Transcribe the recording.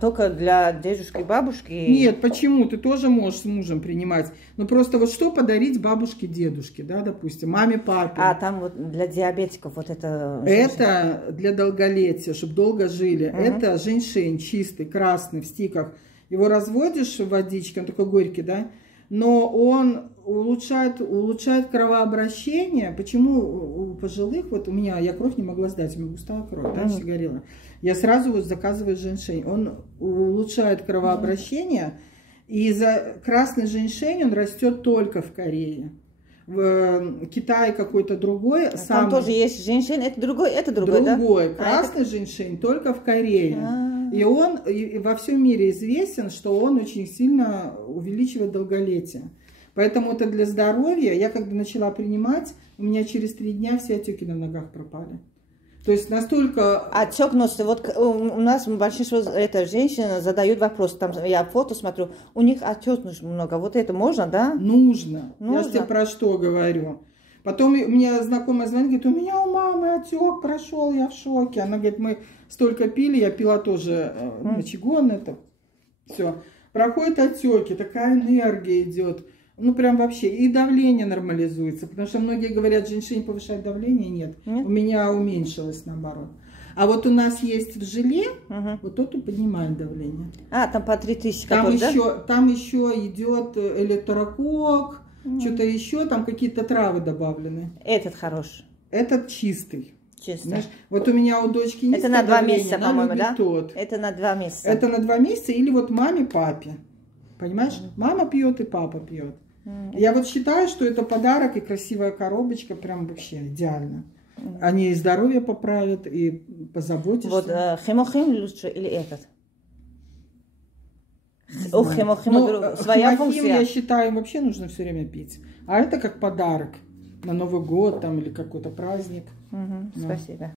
Только для дедушки и бабушки? Нет, почему? Ты тоже можешь с мужем принимать. Но просто вот что подарить бабушке, дедушке, да, допустим, маме, папе. Там вот для диабетиков вот это... Это для долголетия, чтобы долго жили. Это женьшень чистый, красный, в стиках. Его разводишь в водичке, он такой горький, да? Но он улучшает кровообращение. Почему у пожилых, вот у меня, я кровь не могла сдать, у меня густая кровь, дальше горела. Я сразу вот заказываю женьшень. Он улучшает кровообращение. И за красный женьшень он растет только в Корее. В Китае какой-то другой. Там тоже есть женьшень, это другой, другой, да? Красный женьшень только в Корее. И он во всем мире известен, что он очень сильно увеличивает долголетие. Поэтому это для здоровья. Я когда начала принимать, у меня через 3 дня все отеки на ногах пропали. То есть настолько... Отек носа. Вот у нас большинство женщин задают вопрос. Там я фото смотрю, у них отек много. Вот это можно, да? Нужно. Я же тебе про что говорю. Потом у меня знакомая звонит, говорит, у меня у мамы отек прошел, я в шоке. Она говорит, мы столько пили, я пила тоже мочегон, это все. Проходят отеки, такая энергия идет. Ну, прям вообще. И давление нормализуется. Потому что многие говорят, женьшень повышает давление. Нет. У меня уменьшилось, наоборот. А вот у нас есть в желе, вот тот поднимает давление. Там по 3000. Там еще идет электрокок, что-то еще, там какие-то травы добавлены. Этот хороший. Этот чистый. Честно. Знаешь, вот у меня у дочки низкое это на 2 давление, месяца, по-моему, да? Тот. Это на 2 месяца. Это на 2 месяца или вот маме, папе. Понимаешь? Мама пьет и папа пьет. Я вот считаю, что это подарок и красивая коробочка, прям вообще идеально. Они и здоровье поправят, и позаботишься. Вот хемохим лучше или этот? Своя функция. Я считаю, вообще нужно все время пить. А это как подарок на Новый год там, или какой-то праздник. Спасибо.